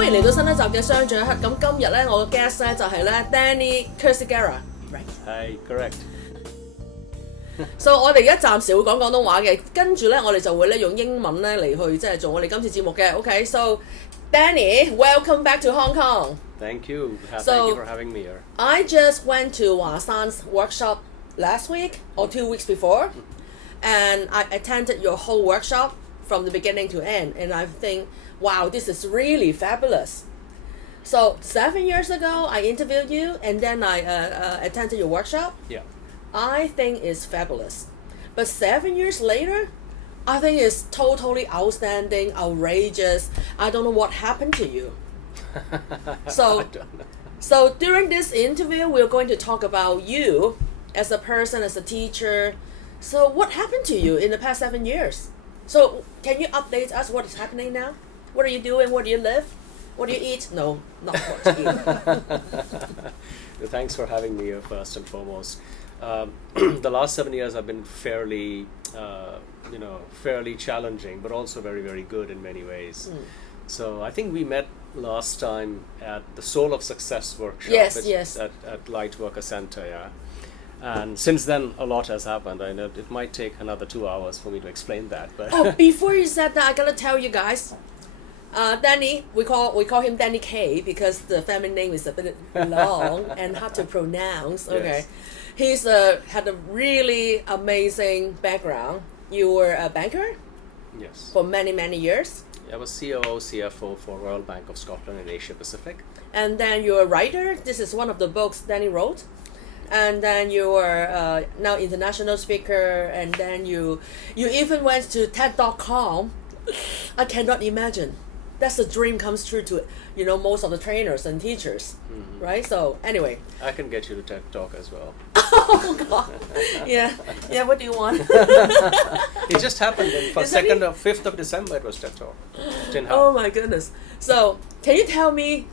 歡迎嚟到新一集嘅相聚一刻。咁今日咧，我嘅 guest 咧就係咧 Danny Khursigara。Right？ 係 correct。So 我哋而家暫時會講廣東話嘅，跟住咧我哋就會咧用英文咧嚟去即係做我哋今次節目嘅。OK，so Danny, welcome back to Hong Kong. Thank you. Thank So, you for having me here. I just went to Wasan's workshop last week or 2 weeks before, and I attended your whole workshop from the beginning to end, and I think, wow, this is really fabulous. So 7 years ago, I interviewed you, and then I attended your workshop. Yeah. I think it's fabulous. But 7 years later, I think it's totally outstanding, outrageous. I don't know what happened to you. So, I don't know. so during this interview, we're going to talk about you as a person, as a teacher. So what happened to you in the past 7 years? So can you update us what is happening now? What are you doing? Where do you live? What do you eat? No, not what to eat. Thanks for having me here first and foremost. The last 7 years have been fairly challenging, but also very, very good in many ways. So I think we met last time at the Soul of Success workshop. Yes. At Lightworker Center, yeah. And since then, a lot has happened. I know it might take another 2 hours for me to explain that. But Oh, before you said that, I gotta tell you guys. Danny, we call him Danny K because the family name is a bit long and hard to pronounce. Okay, Yes. He's had a really amazing background. You were a banker yes, for many years, I was COO, CFO for Royal Bank of Scotland and Asia Pacific. and then you're a writer. This is one of the books Danny wrote. And then you were now international speaker, and then you even went to TED.com. I cannot imagine. That's a dream comes true to most of the trainers and teachers, right? So anyway. I can get you to TED Talk as well. Oh God. Yeah. What do you want? It just happened for Is that 5th of December. It was TED Talk. Oh my goodness. So can you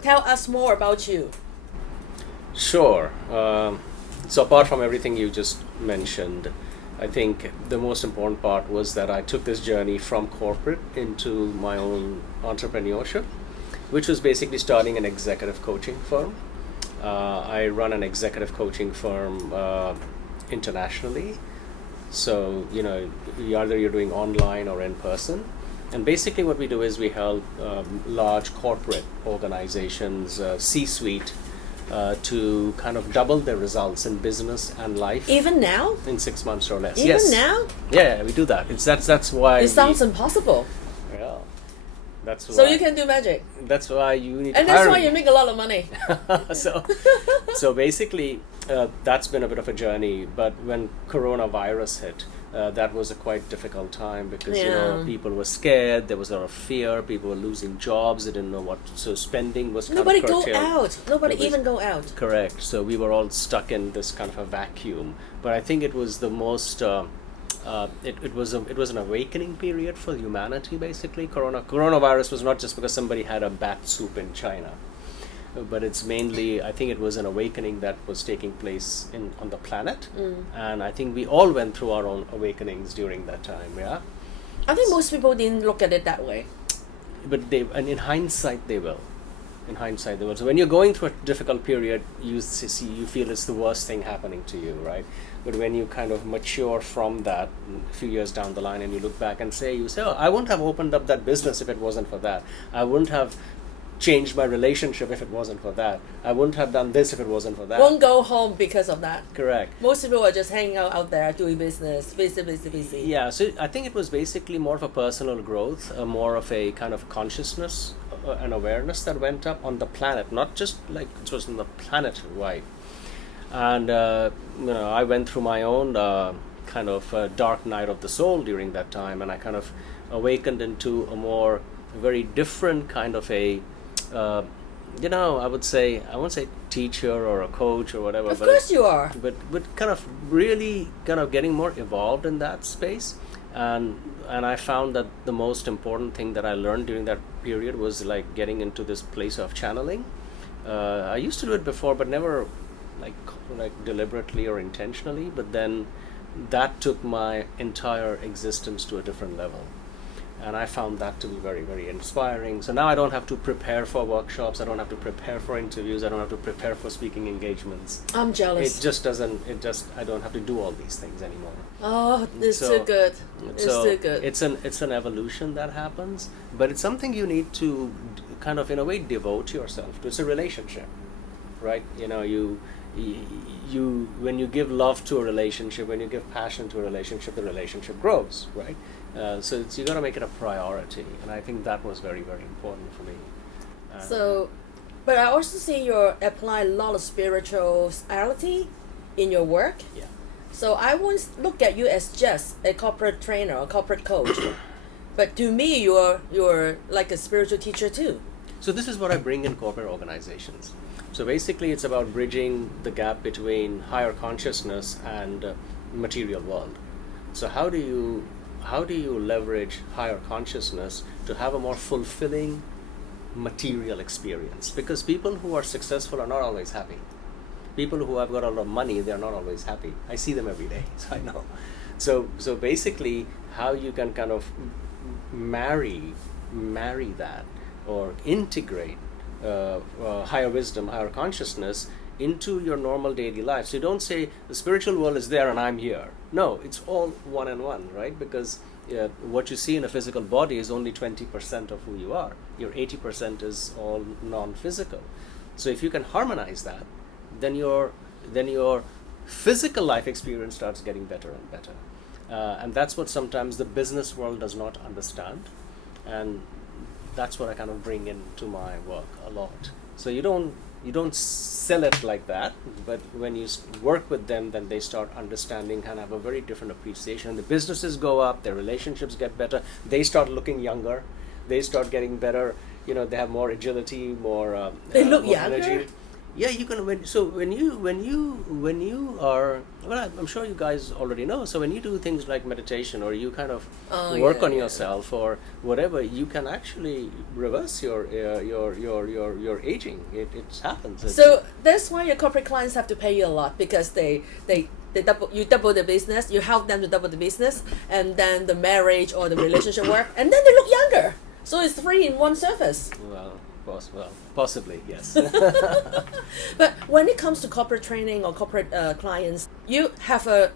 tell us more about you? Sure. So apart from everything you just mentioned, I think the most important part was that I took this journey from corporate into my own entrepreneurship, which was basically starting an executive coaching firm. I run an executive coaching firm internationally. So, either you're doing online or in person. And basically what we do is we help large corporate organizations, C-suite, to kind of double their results in business and life. Even now? In 6 months or less. Even Yes. now? Yeah, we do that. That's why. It sounds impossible. Yeah. That's why. So you can do magic. That's why you need. And to that's hire why me. you make a lot of money. So basically, that's been a bit of a journey. But when coronavirus hit, that was a quite difficult time because people were scared. There was a lot of fear. People were losing jobs. They didn't know what. So spending was kind Nobody of go curtailed. out. Nobody even go out. Correct. So we were all stuck in this kind of a vacuum. But I think it was the most. It was an awakening period for humanity. Basically, coronavirus was not just because somebody had a bat soup in China, but it's mainly, I think it was an awakening that was taking place on the planet, and I think we all went through our own awakenings during that time. Yeah, I think most people didn't look at it that way. but in hindsight they will. So when you're going through a difficult period, you feel it's the worst thing happening to you, right? But when you kind of mature from that a few years down the line and you look back and you say, oh, I wouldn't have opened up that business if it wasn't for that. I wouldn't have changed my relationship if it wasn't for that. I wouldn't have done this if it wasn't for that. Won't go home because of that. Correct. Most people are just hanging out there doing business, busy. Yeah, so I think it was basically more of a personal growth, more of a kind of consciousness and awareness that went up on the planet, not just like it was on the planet wide. And I went through my own kind of dark night of the soul during that time, and I kind of awakened into a very different kind of a I won't say teacher or a coach or whatever. Of course you are. But kind of really kind of getting more evolved in that space. And I found that the most important thing that I learned during that period was like getting into this place of channeling. I used to do it before, but never like deliberately or intentionally. But then that took my entire existence to a different level. And I found that to be very, very inspiring. So now I don't have to prepare for workshops. I don't have to prepare for interviews. I don't have to prepare for speaking engagements. I'm jealous. I don't have to do all these things anymore. Oh, it's too good. It's too good. It's an evolution that happens, but it's something you need to kind of, in a way, devote yourself to. It's a relationship, right? You when you give love to a relationship, when you give passion to a relationship, the relationship grows, right? So you got to make it a priority, and I think that was very, very important for me. But I also see you apply a lot of spirituality in your work. Yeah. So I once look at you as just a corporate trainer, a corporate coach, but to me you're like a spiritual teacher too. So this is what I bring in corporate organizations. So basically, it's about bridging the gap between higher consciousness and material world. So how do you leverage higher consciousness to have a more fulfilling material experience? Because people who are successful are not always happy. People who have got a lot of money, they're not always happy. I see them every day, so I know. So basically, how you can kind of marry that or integrate higher wisdom, higher consciousness into your normal daily life. So you don't say the spiritual world is there and I'm here. No, it's all one and one, right? Because what you see in a physical body is only 20% of who you are. Your 80% is all non-physical. So if you can harmonize that, then your physical life experience starts getting better and better. And that's what sometimes the business world does not understand. And that's what I kind of bring into my work a lot. So you don't sell it like that, but when you work with them, then they start understanding and have a very different appreciation. The businesses go up, their relationships get better, they start looking younger, they start getting better, they have more agility, more they look more younger? energy. Yeah, you can. When you are, well, I'm sure you guys already know. So when you do things like meditation, or you kind of work on yourself, or whatever, you can actually reverse your aging. It happens. So that's why your corporate clients have to pay you a lot, because they double the business. You help them to double the business, and then the marriage or the relationship work, and then they look younger. So it's 3 in 1 service. Well, possibly, yes. But when it comes to corporate training or corporate clients, you have a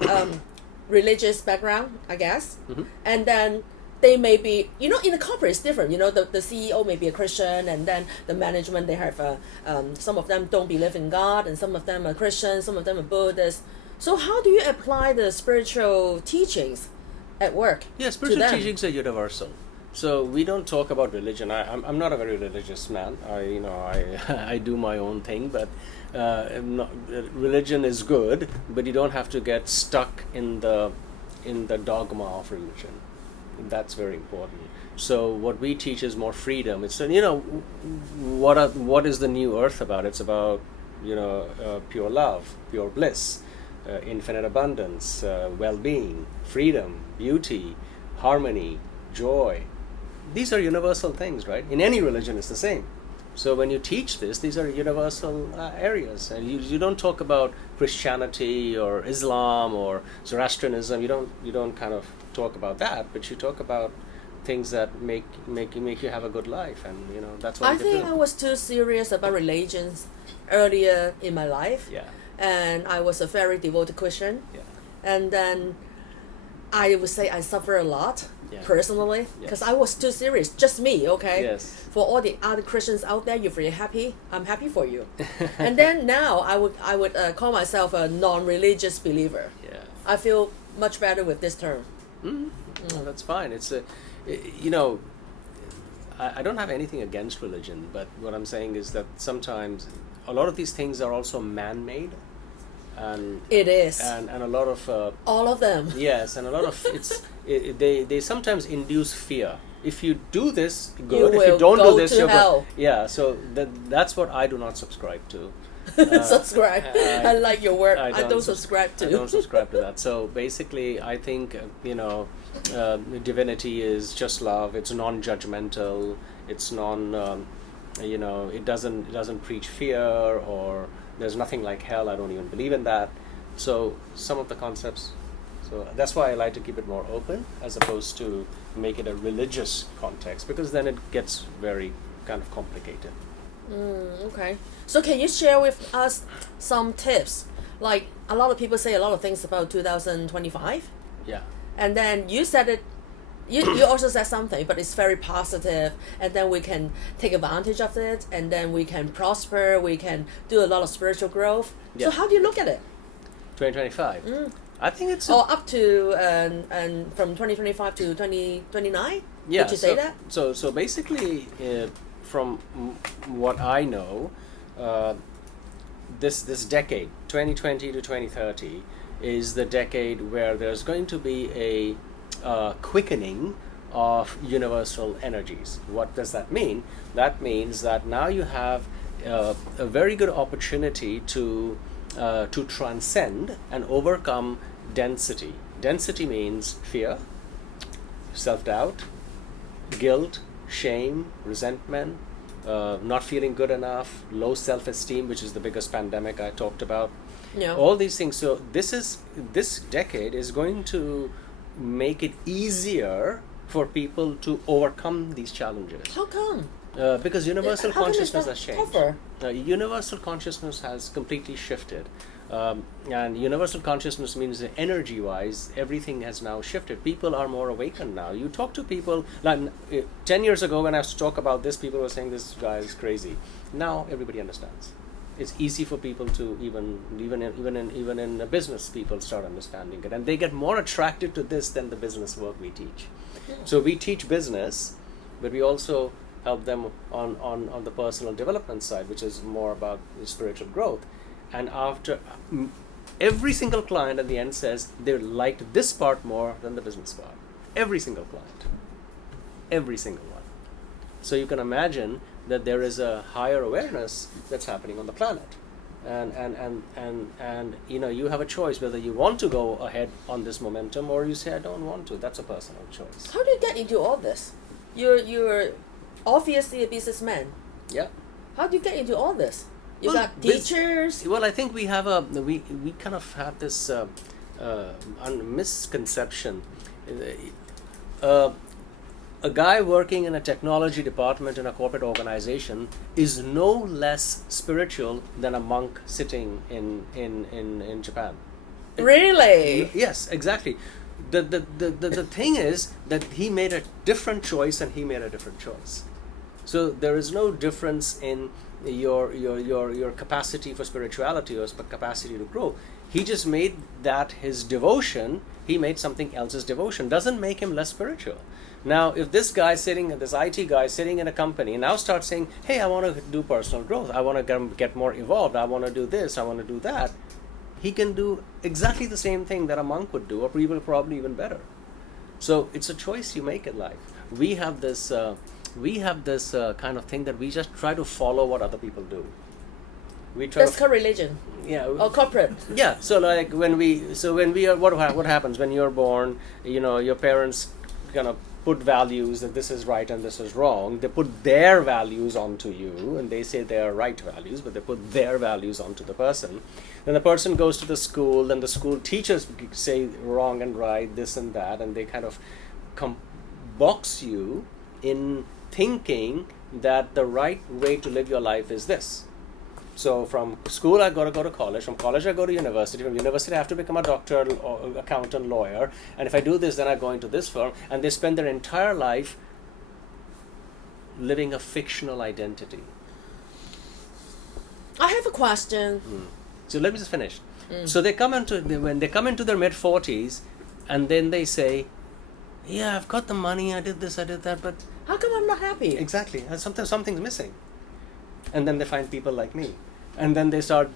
religious background, I guess, Mm-hmm. and then they may be, in the corporate it's different. The CEO may be a Christian, and then the management, they have some of them don't believe in God, and some of them are Christians, some of them are Buddhists. So how do you apply the spiritual teachings at work? Yeah, spiritual teachings are universal. So we don't talk about religion. I'm not a very religious man. I do my own thing, but religion is good, but you don't have to get stuck in the dogma of religion. That's very important. So what we teach is more freedom. It's what is the new earth about? It's about pure love, pure bliss, infinite abundance, well-being, freedom, beauty, harmony, joy. These are universal things, right? In any religion, it's the same. So when you teach this, these are universal areas, and you don't talk about Christianity or Islam or Zoroastrianism. You don't kind of talk about that, but you talk about things that make you have a good life, and that's what I think I was too serious about religions earlier in my life. Yeah. And I was a very devoted Christian. Yeah. And then I would say I suffer a lot. Yeah. Personally, because I was too serious, just me, okay? Yes. For all the other Christians out there, you're very happy, I'm happy for you. And then now I would call myself a non-religious believer. Yeah. I feel much better with this term. Well, that's fine. It's I don't have anything against religion, but what I'm saying is that sometimes a lot of these things are also man-made. And it is, and a lot of all of them. Yes, and a lot of they sometimes induce fear. If you do this, good. If you don't do this, you're hell. Yeah. So that's what I do not subscribe to. Subscribe. I like your word. I don't subscribe to. I don't subscribe to that. So basically, I think divinity is just love. It's non-judgmental. It's it doesn't preach fear, or there's nothing like hell. I don't even believe in that. So some of the concepts. So that's why I like to keep it more open, as opposed to make it a religious context, because then it gets very kind of complicated. Okay. So can you share with us some tips? Like, a lot of people say a lot of things about 2025. Yeah. And then you said it, you also said something, but it's very positive, and then we can take advantage of it, and then we can prosper, we can do a lot of spiritual growth. Yeah. So how do you look at it? 2025. I think it's or up to and from 2025 to 2029. Yeah. Did you say that? So basically, from what I know, this decade, 2020 to 2030, is the decade where there's going to be a quickening of universal energies. What does that mean? That means that now you have a very good opportunity to transcend and overcome density. Density means fear, self-doubt, guilt, shame, resentment, not feeling good enough, low self-esteem, which is the biggest pandemic I talked about. Yeah. All these things. So this decade is going to make it easier for people to overcome these challenges. How come? Because universal consciousness has changed. Tougher? Universal consciousness has completely shifted. And universal consciousness means that energy-wise, everything has now shifted. People are more awakened now. You talk to people, like 10 years ago when I used to talk about this, people were saying this guy is crazy. Now everybody understands. It's easy for people to even in business, people start understanding it, and they get more attracted to this than the business work we teach. Yeah. So we teach business, but we also help them on the personal development side, which is more about spiritual growth. And after every single client at the end says they liked this part more than the business part. Every single client, every single one. So you can imagine that there is a higher awareness that's happening on the planet, and you have a choice whether you want to go ahead on this momentum or you say I don't want to. That's a personal choice. How do you get into all this? You're obviously a businessman. Yeah. How do you get into all this? You Well, got teachers. Well, I think we have we kind of have this misconception. A guy working in a technology department in a corporate organization is no less spiritual than a monk sitting in Japan. Really? Yes, exactly. The thing is that he made a different choice and he made a different choice. So there is no difference in your capacity for spirituality or capacity to grow. He just made that his devotion. He made something else's devotion. Doesn't make him less spiritual. Now, if this IT guy sitting in a company now starts saying, hey, I want to do personal growth, I want to get more evolved, I want to do this, I want to do that, he can do exactly the same thing that a monk would do, or probably even better. So it's a choice you make in life. We have this kind of thing that we just try to follow what other people do. That's called religion. Yeah. Or corporate. Yeah. So like when we are, what happens when you're born? Your parents kind of put values that this is right and this is wrong. They put their values onto you, and they say they are right values, but they put their values onto the person. Then the person goes to the school, and the school teachers say wrong and right, this and that, and they kind of box you in thinking that the right way to live your life is this. So from school I got to go to college, from college I go to university, from university I have to become a doctor or accountant, lawyer, and if I do this then I go into this firm, and they spend their entire life living a fictional identity. I have a question. So let me just finish. So when they come into their mid-40s, and then they say, yeah, I've got the money, I did this, I did that, but how come I'm not happy? Exactly. Something's missing. And then they find people like me. And then they start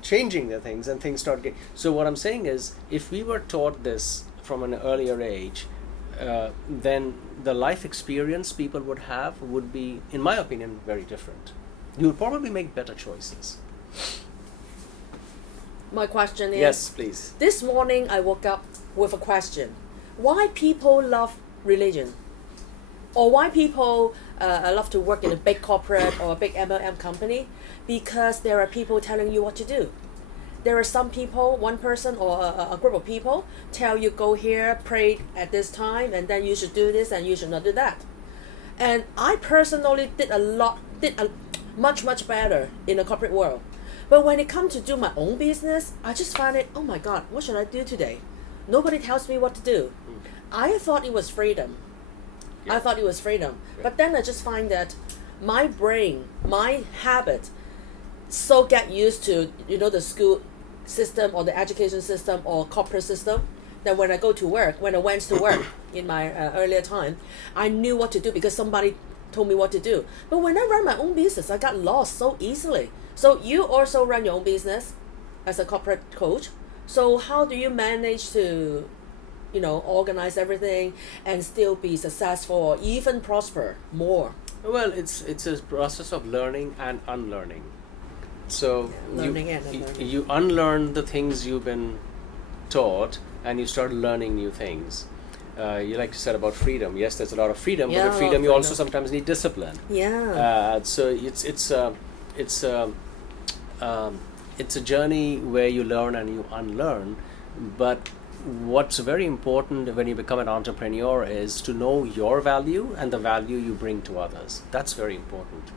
changing their things, and things start getting... So what I'm saying is, if we were taught this from an earlier age, then the life experience people would have would be, in my opinion, very different. You would probably make better choices. My question is... Yes, please. This morning I woke up with a question. Why people love religion? Or why people love to work in a big corporate or a big MLM company? Because there are people telling you what to do. there are some people, one person or a group of people tell you go here, pray at this time, and then you should do this and you should not do that. And I personally did much better in the corporate world. But when it comes to do my own business, I just find it, oh my God, what should I do today? Nobody tells me what to do. I thought it was freedom. Yeah. Yeah. But then I just find that my brain, my habit, so get used to, the school system or the education system or corporate system, that when I went to work in my earlier time, I knew what to do because somebody told me what to do. But when I run my own business, I got lost so easily. So you also run your own business as a corporate coach. So how do you manage to, organize everything and still be successful or even prosper more? Well, it's a process of learning and unlearning. So you unlearn the things you've been taught and you start learning new things. You like you said about freedom. Yes, there's a lot of freedom, but with freedom you also sometimes need discipline. Yeah. So it's a journey where you learn and you unlearn. But what's very important when you become an entrepreneur is to know your value and the value you bring to others. That's very important.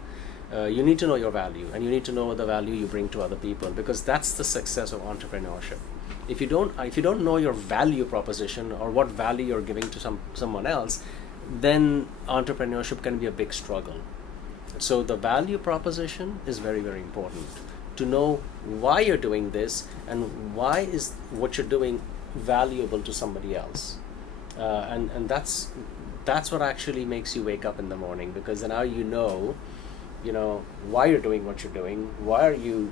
You need to know your value and you need to know the value you bring to other people, because that's the success of entrepreneurship. If you don't know your value proposition or what value you're giving to someone else, then entrepreneurship can be a big struggle. So the value proposition is very, very important. To know why you're doing this and why is what you're doing valuable to somebody else. And that's what actually makes you wake up in the morning, because now you know why you're doing what you're doing. Why are you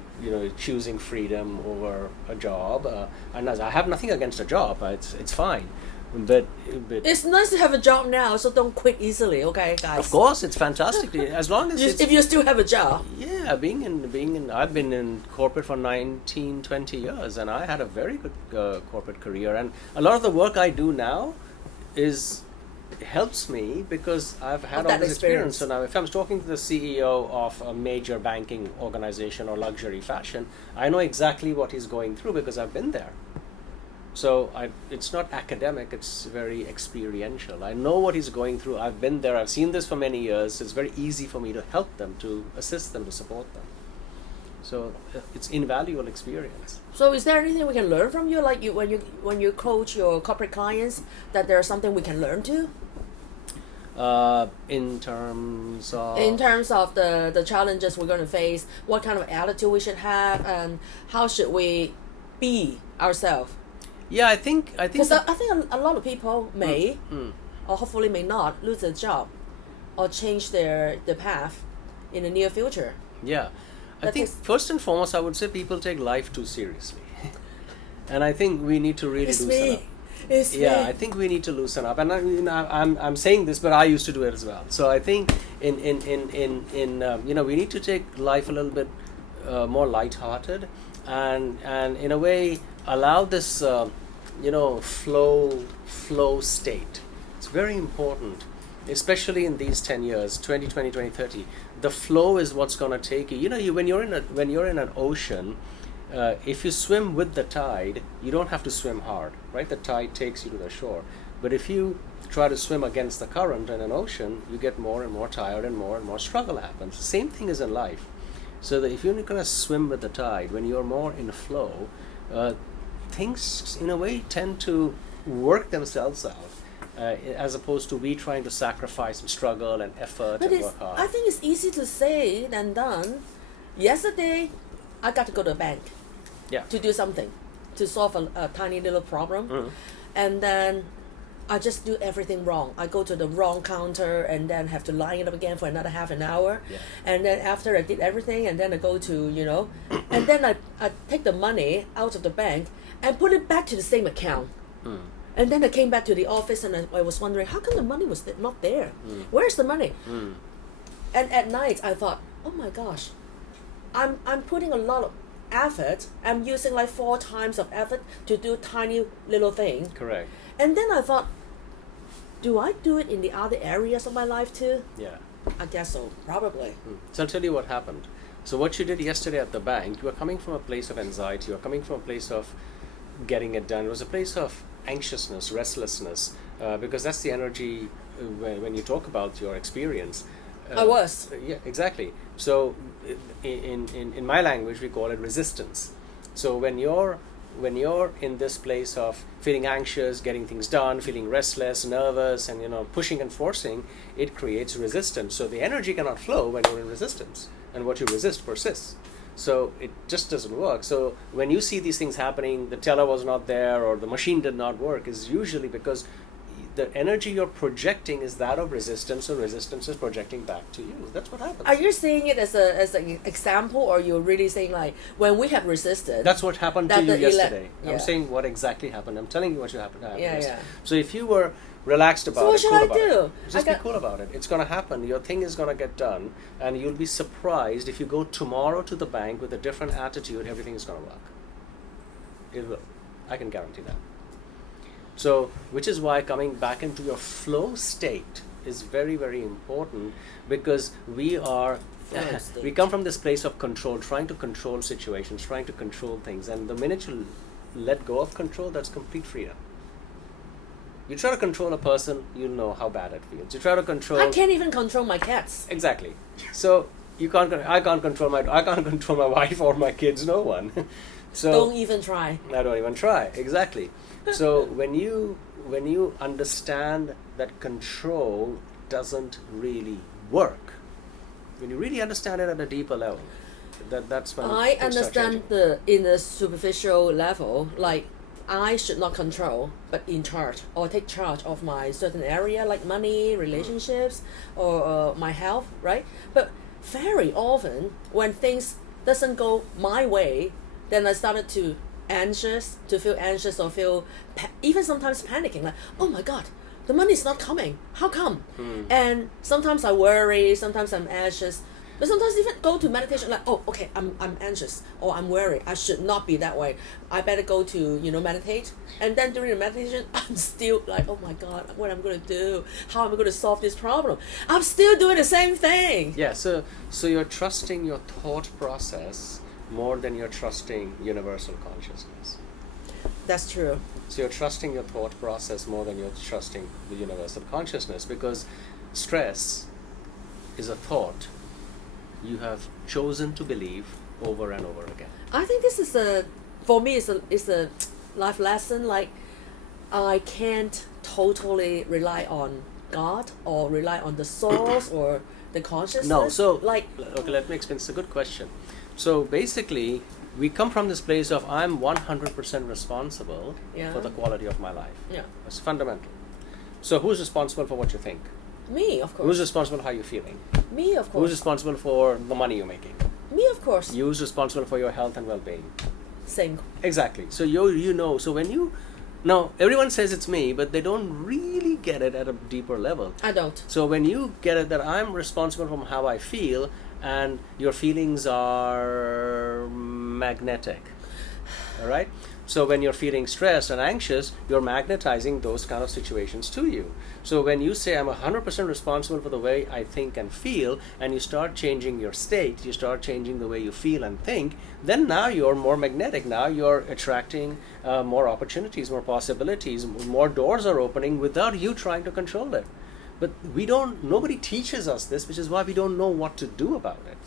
choosing freedom over a job? And as I have nothing against a job, it's fine. But it's nice to have a job now, so don't quit easily, okay, guys? Of course, it's fantastic as long as if you still have a job. Yeah, I've been in corporate for 20 years, and I had a very good corporate career. And a lot of the work I do now helps me because I've had all this experience. So now if I'm talking to the CEO of a major banking organization or luxury fashion, I know exactly what he's going through because I've been there. So it's not academic, it's very experiential. I know what he's going through. I've been there. I've seen this for many years. It's very easy for me to help them, to assist them, to support them. So it's invaluable experience. So is there anything we can learn from you, like when you coach your corporate clients, that there's something we can learn too? In terms of the challenges we're going to face, what kind of attitude we should have, and how should we be ourselves? Yeah, I think because I think a lot of people may or hopefully may not lose their job or change their path in the near future. Yeah, I think first and foremost I would say people take life too seriously, and I think we need to really loosen up. I think we need to loosen up, and I'm saying this, but I used to do it as well. So I think in we need to take life a little bit more lighthearted, and in a way allow this flow state. It's very important, especially in these 10 years, 2020, 2030. The flow is what's going to take you. When you're in an ocean, if you swim with the tide, you don't have to swim hard, right? The tide takes you to the shore. But if you try to swim against the current in an ocean, you get more and more tired and more struggle happens. Same thing is in life. So that if you're going to swim with the tide, when you're more in flow, things in a way tend to work themselves out, as opposed to we trying to sacrifice and struggle and effort and work hard. I think it's easy to say than done. Yesterday, I got to go to the bank to do something, to solve a tiny little problem. And then I just do everything wrong. I go to the wrong counter and then have to line it up again for another half an hour. And then after I did everything, and then I go to, and then I take the money out of the bank and put it back to the same account. And then I came back to the office and I was wondering, how come the money was not there? Where's the money? And at night I thought, oh my gosh, I'm putting a lot of effort. I'm using like 4 times of effort to do tiny little things. Correct. And then I thought, do I do it in the other areas of my life too? Yeah. I guess so, probably. So I'll tell you what happened. So what you did yesterday at the bank, you were coming from a place of anxiety, you were coming from a place of getting it done. It was a place of anxiousness, restlessness, because that's the energy when you talk about your experience. I was. Yeah, exactly. So in my language, we call it resistance. So when you're in this place of feeling anxious, getting things done, feeling restless, nervous, and pushing and forcing, it creates resistance. So the energy cannot flow when you're in resistance, and what you resist persists. So it just doesn't work. So when you see these things happening, the teller was not there or the machine did not work, is usually because the energy you're projecting is that of resistance, and resistance is projecting back to you. That's what happens. Are you seeing it as an example, or you're really saying like when we have resisted? That's what happened to you yesterday. Yeah. I'm saying what exactly happened. I'm telling you what happened. Yeah. So if you were relaxed about so what it, should cool I about do? it, just be cool about it. It's going to happen. Your thing is going to get done, and you'll be surprised if you go tomorrow to the bank with a different attitude. Everything is going to work. It will. I can guarantee that. So, which is why coming back into your flow state is very, very important, because we come from this place of control, trying to control situations, trying to control things, and the minute you let go of control, that's complete freedom. You try to control a person, you know how bad it feels. You try to control. I can't even control my cats. Exactly. So I can't control my wife or my kids. No one. So don't even try. I don't even try. Exactly. So when you understand that control doesn't really work, when you really understand it at a deeper level, that's when I understand in the superficial level, like I should not control, but in charge or take charge of my certain area, like money, relationships, or my health, right? But very often when things doesn't go my way, then I started to feel anxious or feel even sometimes panicking, like, oh my God, the money's not coming. How come? And sometimes I worry, sometimes I'm anxious, but sometimes even go to meditation, like, oh, okay, I'm anxious or I'm worried. I should not be that way. I better go to meditate. And then during the meditation, I'm still like, oh my God, what am I going to do? How am I going to solve this problem? I'm still doing the same thing. Yeah. So you're trusting your thought process more than you're trusting universal consciousness. That's true. So you're trusting your thought process more than you're trusting the universal consciousness, because stress is a thought you have chosen to believe over and over again. I think this is for me, it's a life lesson. Like, I can't totally rely on God or rely on the source or the consciousness. No, so like, okay, let me explain. It's a good question. So basically, we come from this place of I'm 100% responsible for the quality of my life. Yeah. It's fundamental. So who's responsible for what you think? Me, of course. Who's responsible for how you're feeling? Me, of course. Who's responsible for the money you're making? Me, of course. Who's responsible for your health and well-being? Same. Exactly. So you know. So when you now everyone says it's me, but they don't really get it at a deeper level. I don't. So when you get it that I'm responsible for how I feel, and your feelings are magnetic, all right? So when you're feeling stressed and anxious, you're magnetizing those kind of situations to you. So when you say I'm 100% responsible for the way I think and feel, and you start changing your state, you start changing the way you feel and think, then now you're more magnetic. Now you're attracting more opportunities, more possibilities, more doors are opening without you trying to control it. But nobody teaches us this, which is why we don't know what to do about it.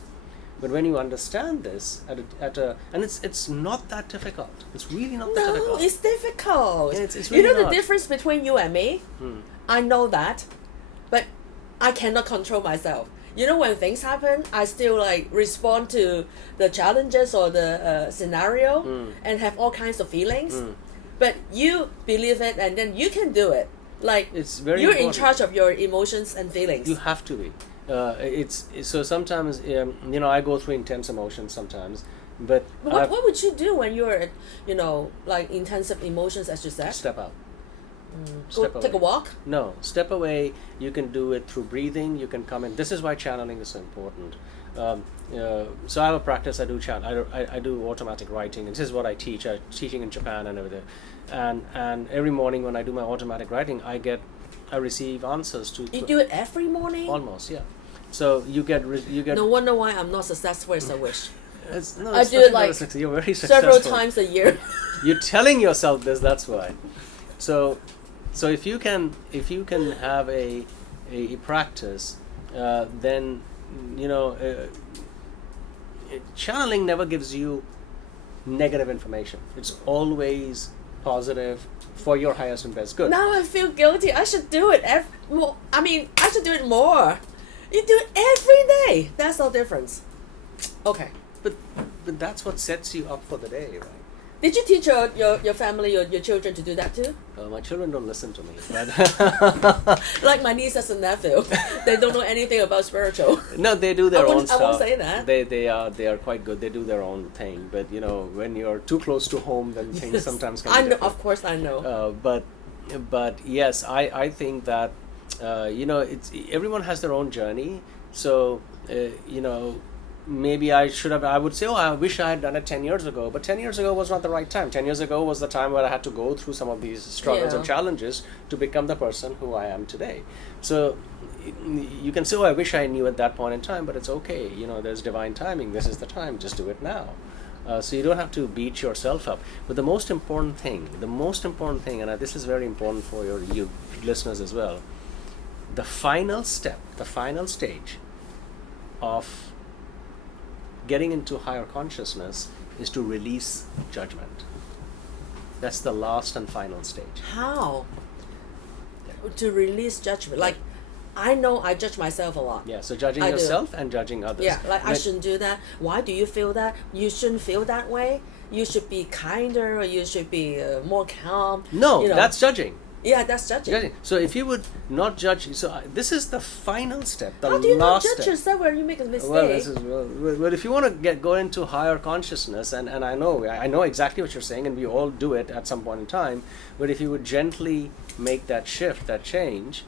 But when you understand this and it's not that difficult. It's really not that difficult. No, it's difficult. Yeah, it's really the not. difference between you and me? I know that, but I cannot control myself. When things happen, I still respond to the challenges or the scenario and have all kinds of feelings. But you believe it, and then you can do it. It's very you're important. in charge of your emotions and feelings. You have to be. So sometimes I go through intense emotions sometimes, but what would you do when you're intensive emotions, as you said? Step out. Take a walk? No, step away. You can do it through breathing. You can come in. This is why channeling is so important. So I have a practice. I do automatic writing, and this is what I teach. I'm teaching in Japan and everything. And every morning when I do my automatic writing, I receive answers to. You do it every morning? Almost, yeah. So you get No wonder why I'm not successful as I wish. I do it like you're very successful. Several times a year. You're telling yourself this. That's why. So if you can have a practice, then channeling never gives you negative information. It's always positive for your highest and best good. Now I feel guilty. I should do it I should do it more. You do it every day. That's no difference. Okay. But that's what sets you up for the day, right? Did you teach your family, your children to do that too? My children don't listen to me. But like my nieces and nephew. They don't know anything about spiritual. No, they do their own stuff. I won't say that. They are quite good. They do their own thing. But when you're too close to home, then things sometimes can be different. Of course I know. But yes, I think that it's everyone has their own journey. So maybe I would say, I wish I had done it 10 years ago, but 10 years ago was not the right time. 10 years ago was the time where I had to go through some of these struggles and challenges to become the person who I am today. So you can say, I wish I knew at that point in time, but it's okay. There's divine timing. This is the time. Just do it now. So you don't have to beat yourself up. But the most important thing, and this is very important for you listeners as well, the final step, the final stage of getting into higher consciousness is to release judgment. That's the last and final stage. How? To release judgment? Like, I know I judge myself a lot. Yeah, so judging yourself and judging others. Yeah, I shouldn't do that. Why do you feel that? You shouldn't feel that way. You should be kinder, or you should be more calm. No, that's judging. Yeah, that's judging. So if you would not judge, this is the final step, the How do you not last judge yourself when you make a mistake? Well, if you want to go into higher consciousness, and I know exactly what you're saying, and we all do it at some point in time, but if you would gently make that shift, that change,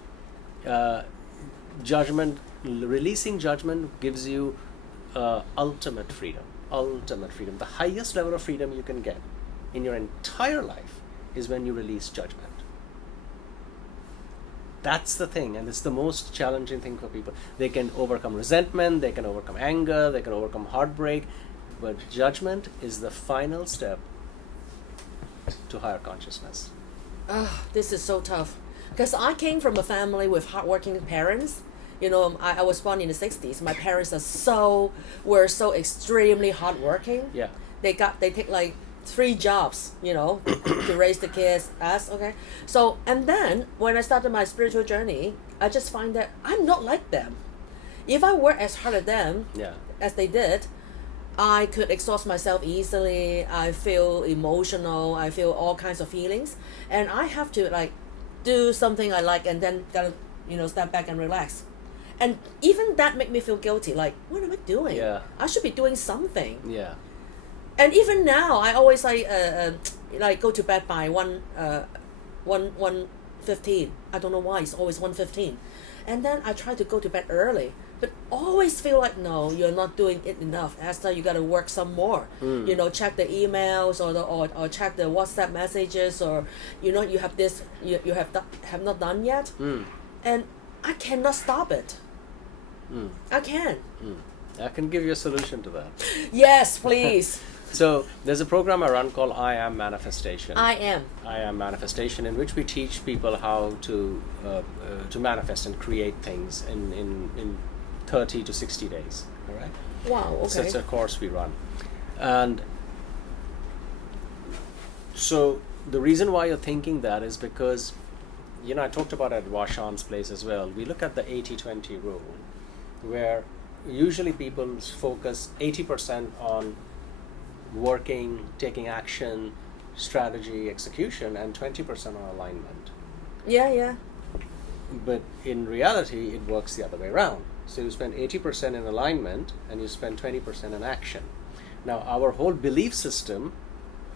releasing judgment gives you ultimate freedom. The highest level of freedom you can get in your entire life is when you release judgment. That's the thing, and it's the most challenging thing for people. They can overcome resentment, they can overcome anger, they can overcome heartbreak, but judgment is the final step to higher consciousness. This is so tough, because I came from a family with hardworking parents. I was born in the 60s. My parents were so extremely hardworking. Yeah. They take like 3 jobs, to raise the kids. Okay. So, and then when I started my spiritual journey, I just find that I'm not like them. If I work as hard as them, as they did, I could exhaust myself easily. I feel emotional. I feel all kinds of feelings, and I have to do something I like, and then gotta step back and relax. And even that make me feel guilty. Like, what am I doing? Yeah. I should be doing something. Yeah. And even now, I always go to bed by 1:15. I don't know why, it's always 1:15. And then I try to go to bed early, but always feel like, no, you're not doing it enough. Esther, you got to work some more. Check the emails or check the WhatsApp messages, or you have this you have not done yet. And I cannot stop it. I can. I can give you a solution to that. Yes, please. So there's a program I run called I Am Manifestation. I Am Manifestation, in which we teach people how to manifest and create things in 30 to 60 days. All right. Wow. Okay. So it's a course we run, and so the reason why you're thinking that is because, I talked about it at Washam's place as well. We look at the 80-20 rule, where usually people focus 80% on working, taking action, strategy, execution, and 20% on alignment. Yeah. But in reality, it works the other way around. So you spend 80% in alignment and you spend 20% in action. Now, our whole belief system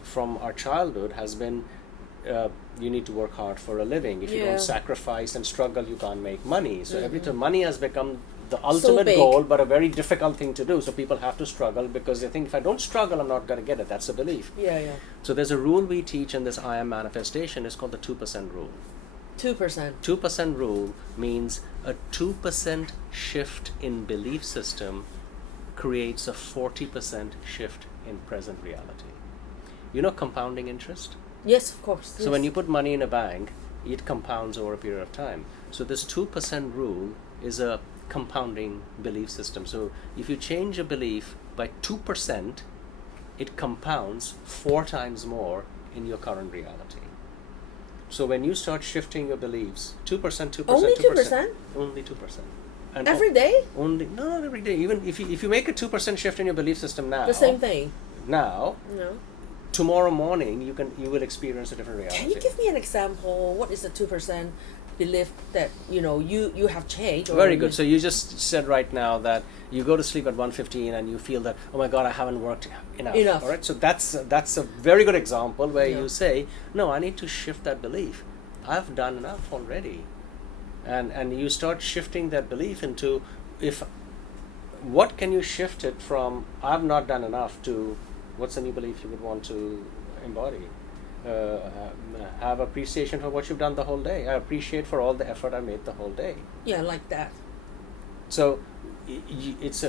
from our childhood has been you need to work hard for a living. If you don't sacrifice and struggle, you can't make money. So every time money has become the ultimate goal, but a very difficult thing to do. So people have to struggle because they think, if I don't struggle, I'm not going to get it. That's a belief. Yeah. So there's a rule we teach in this I Am Manifestation. It's called the 2% rule. 2%. 2% rule means a 2% shift in belief system creates a 40% shift in present reality. You know compounding interest? Yes, of course. So when you put money in a bank, it compounds over a period of time. So this 2% rule is a compounding belief system. So if you change a belief by 2%, it compounds 4 times more in your current reality. So when you start shifting your beliefs, 2%, 2%, Only 2%. 2%? Only 2%. And Every day? Only, no, not every day. Even if you make a 2% shift in your belief system now. The same thing? Now, No. tomorrow morning you will experience a different reality. Can you give me an example? What is the 2% belief that you have changed? Or Very good. So you just said right now that you go to sleep at 1:15 and you feel that, oh my God, I haven't worked enough. All right. So that's a very good example where you say, no, I need to shift that belief. I've done enough already, and you start shifting that belief into what can you shift it from? I've not done enough to what's a new belief you would want to embody? Have appreciation for what you've done the whole day. I appreciate for all the effort I made the whole day. Yeah, like that. So it's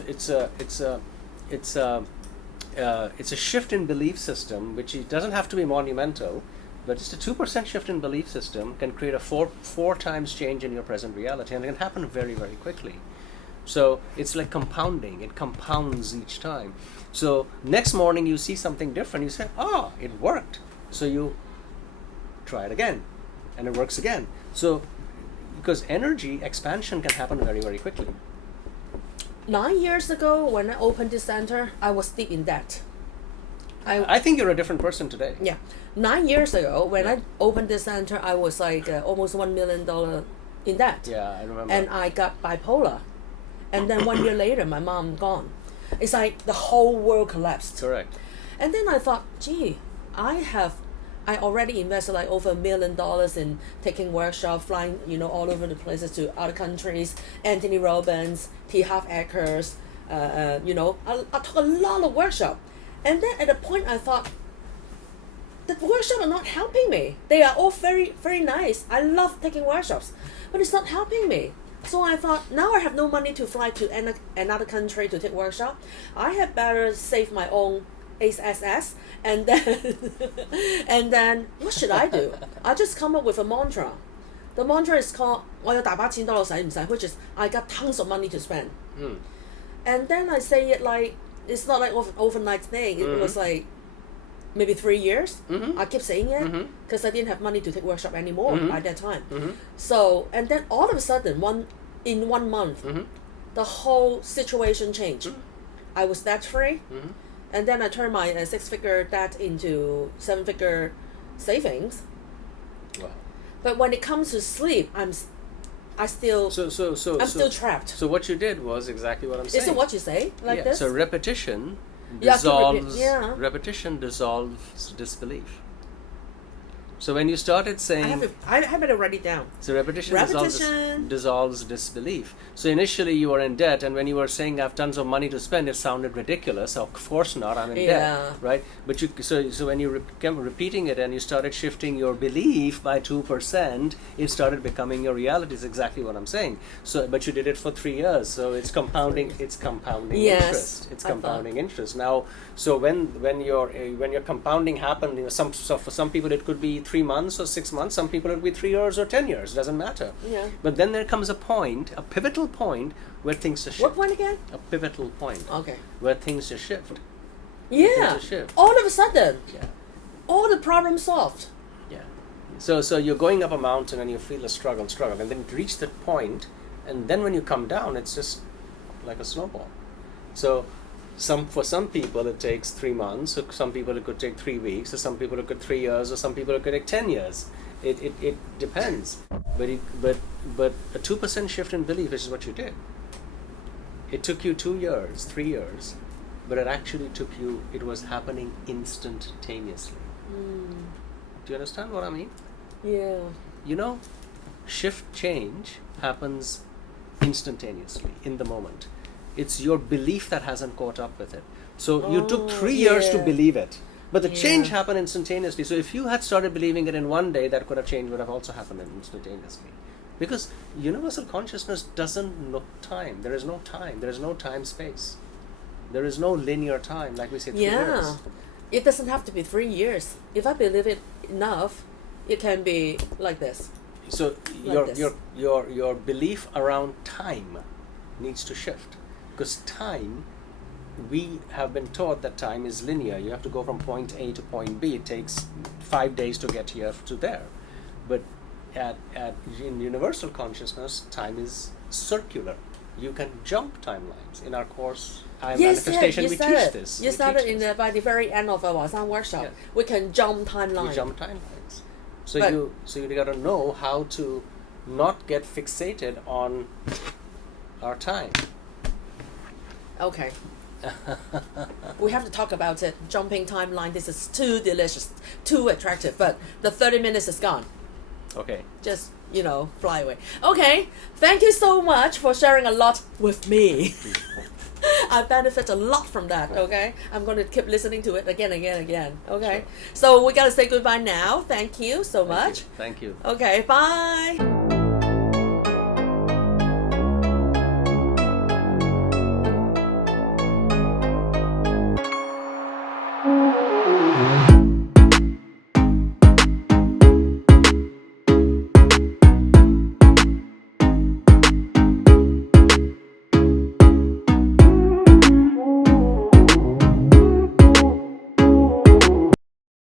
a shift in belief system, which it doesn't have to be monumental, but just a 2% shift in belief system can create a four times change in your present reality, and it can happen very, very quickly. So it's like compounding. It compounds each time. So next morning you see something different. You say, oh, it worked. So you try it again, and it works again. So because energy expansion can happen very, very quickly. 9 years ago, when I opened this center, I was deep in debt. I think you're a different person today. Yeah. 9 years ago, when I opened this center, I was like almost $1 million in debt. Yeah, I remember. And I got bipolar. And then 1 year later, my mom gone. It's like the whole world collapsed. Correct. And then I thought, gee, I already invested like over $1 million in taking workshops, flying, all over the places to other countries, Anthony Robbins, T. Harv Ekers, I took a lot of workshops. And then at a point I thought, the workshops are not helping me. They are all very, very nice. I love taking workshops, but it's not helping me. So I thought, now I have no money to fly to another country to take workshop. I had better save my own SSS, and then what should I do? I just come up with a mantra. The mantra is called 我有大把錢多到使唔使, which is I got tons of money to spend. And then I say it like, it's not like overnight thing. It was like maybe 3 years. I keep saying it because I didn't have money to take workshop anymore by that time. So, and then all of a sudden, in 1 month, the whole situation changed. I was debt free, and then I turned my 6-figure debt into 7-figure savings. Wow. But when it comes to sleep, I'm still trapped. So what you did was exactly what I'm saying. Is it what you say? Like this? So repetition repetition dissolves disbelief. So when you started saying... I better write it down. So repetition dissolves disbelief. So initially you were in debt, and when you were saying I have tons of money to spend, it sounded ridiculous. Of course not, I'm in debt, right? But so when you kept repeating it and you started shifting your belief by 2%, it started becoming your reality. Is exactly what I'm saying. So, but you did it for 3 years, so it's compounding. It's compounding interest. It's compounding interest. Now, so when your compounding happened, for some people it could be 3 months or 6 months. Some people it would be 3 years or 10 years. Doesn't matter. Yeah. But then there comes a pivotal point where things just shift. What point again? A pivotal point. Okay. Where things just shift. Yeah. All of a sudden. Yeah. All the problems solved. Yeah. So you're going up a mountain and you feel a struggle, and then you reach that point, and then when you come down, it's just like a snowball. So for some people it takes 3 months, or some people it could take 3 weeks, or some people it could 3 years, or some people it could take 10 years. It depends. But a 2% shift in belief is what you did. It took you 2 years, 3 years, but it was happening instantaneously. Do you understand what I mean? Yeah. Change happens instantaneously, in the moment. It's your belief that hasn't caught up with it. So you took 3 years to believe it. But the change happened instantaneously. So if you had started believing it in one day, that could have changed would have also happened instantaneously. Because universal consciousness doesn't know time. There is no time. There is no time space. There is no linear time, like we say, 3 years. It doesn't have to be 3 years. If I believe it enough, it can be like this. So your belief around time needs to shift. Because time, we have been taught that time is linear. You have to go from point A to point B. It takes 5 days to get here to there. But in universal consciousness, time is circular. You can jump timelines. In our course, Manifestation, we teach this. You started by the very end of our Wasan workshop. Yeah. We can jump timelines. We jump timelines. So you got to know how to not get fixated on our time. Okay. We have to talk about it. Jumping timeline. This is too delicious, too attractive. But the 30 minutes is gone. Okay. Just, fly away. Okay. Thank you so much for sharing a lot with me. I benefit a lot from that, okay? I'm going to keep listening to it again. Okay? Sure. So we got to say goodbye now. Thank you so much. Thank you. Okay, bye.